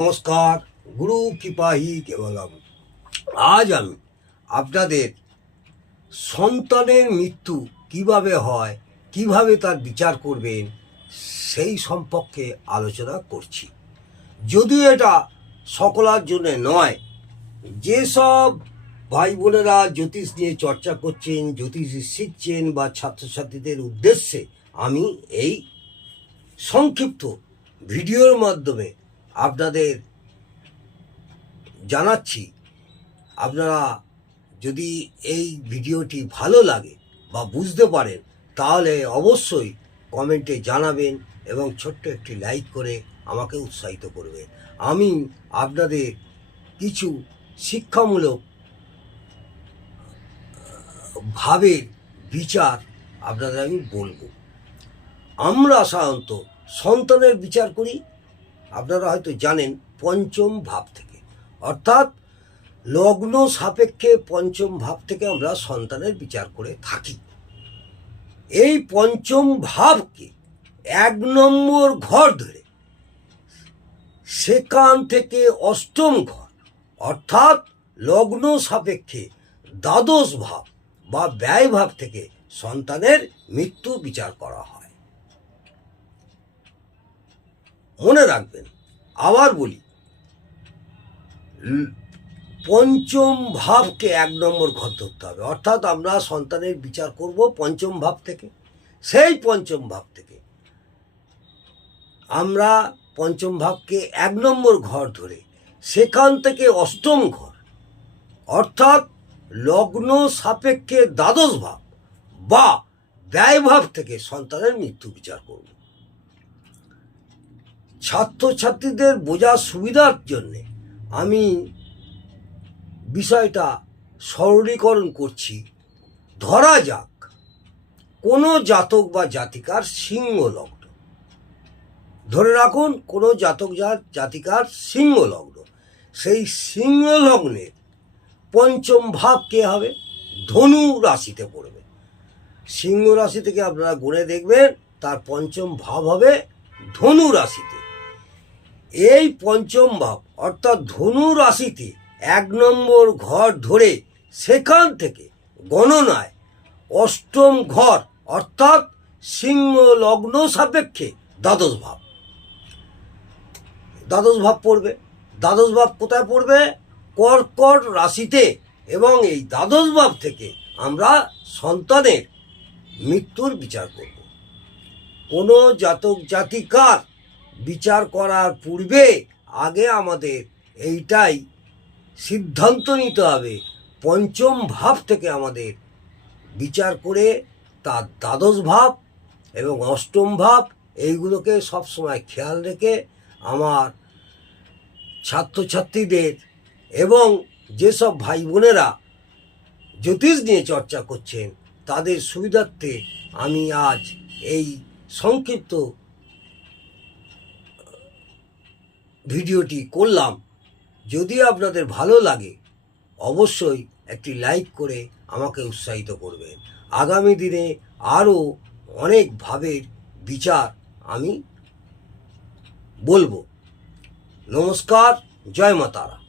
নমস্কার, গুরু কৃপাহি কেবলম আজ আমি আপনাদের সন্তানের মৃত্যু কীভাবে হয়, কীভাবে তার বিচার করবেন, সেই সম্পর্কে আলোচনা করছি। যদিও এটা সকলার জন্য নয়, যেসব ভাই বোনেরা জ্যোতিষ নিয়ে চর্চা করছেন, জ্যোতিষ শিখছেন বা ছাত্রছাত্রীদের উদ্দেশ্যে আমি এই সংক্ষিপ্ত ভিডিওর মাধ্যমে আপনাদের জানাচ্ছি, আপনারা যদি এই ভিডিওটি ভালো লাগে বা বুঝতে পারেন, তাহলে অবশ্যই কমেন্টে জানাবেন এবং ছোট্ট একটি লাইক করে আমাকে উৎসাহিত করবেন। আমি আপনাদের কিছু শিক্ষামূলক ভাবের বিচার আপনাদের আমি বলব। আমরা সাধারণত সন্তানের বিচার করি আপনারা হয়তো জানেন পঞ্চম ভাব থেকে। অর্থাৎ লগ্ন সাপেক্ষে পঞ্চম ভাব থেকে আমরা সন্তানের বিচার করে থাকি। এই পঞ্চম ভাবকে এক নম্বর ঘর ধরে সেখান থেকে অষ্টম ঘর, অর্থাৎ লগ্ন সাপেক্ষে দ্বাদশ ভাব বা ব্যয় ভাব থেকে সন্তানের মৃত্যু বিচার করা হয়। মনে রাখবেন, আবার বলি পঞ্চম ভাবকে এক নম্বর ঘর ধরতে হবে। অর্থাৎ আমরা সন্তানের বিচার করব পঞ্চম ভাব থেকে। সেই পঞ্চম ভাব থেকে আমরা পঞ্চম ভাবকে এক নম্বর ঘর ধরে সেখান থেকে অষ্টম ঘর, অর্থাৎ লগ্ন সাপেক্ষে দ্বাদশ ভাব বা ব্যয়ভাব থেকে সন্তানের মৃত্যু বিচার করব। ছাত্রছাত্রীদের বোঝার সুবিধার জন্যে আমি বিষয়টা সরলীকরণ করছি। ধরা যাক, কোনো জাতক বা জাতিকার সিংহ লগ্ন। ধরে রাখুন, কোনো জাতক জাতিকার সিংহ লগ্ন। সেই সিংহ লগ্নের পঞ্চম ভাব কে হবে? ধনু রাশিতে পড়বে। সিংহ রাশি থেকে আপনারা গুণে দেখবেন, তার পঞ্চম ভাব হবে ধনু রাশিতে। এই পঞ্চম ভাব, অর্থাৎ ধনু রাশিতে এক নম্বর ঘর ধরে সেখান থেকে গণনায় অষ্টম ঘর, অর্থাৎ সিংহ লগ্ন সাপেক্ষে দ্বাদশ ভাব। দ্বাদশ ভাব পড়বে। দ্বাদশ ভাব কোথায় পড়বে? কর্কট রাশিতে এবং এই দ্বাদশ ভাব থেকে আমরা সন্তানের মৃত্যুর বিচার করব। কোনো জাতক জাতিকার বিচার করার পূর্বে আগে আমাদের এইটাই সিদ্ধান্ত নিতে হবে। পঞ্চম ভাব থেকে আমাদের বিচার করে তার দ্বাদশ ভাব এবং অষ্টম ভাব, এইগুলোকে সবসময় খেয়াল রেখে আমার ছাত্রছাত্রীদের এবং যেসব ভাই বোনেরা জ্যোতিষ নিয়ে চর্চা করছেন, তাদের সুবিধার্থে আমি আজ এই সংক্ষিপ্ত ভিডিওটি করলাম। যদি আপনাদের ভালো লাগে, অবশ্যই একটি লাইক করে আমাকে উৎসাহিত করবেন। আগামী দিনে আরও অনেক ভাবের বিচার আমি বলব। নমস্কার, জয় মাতারা।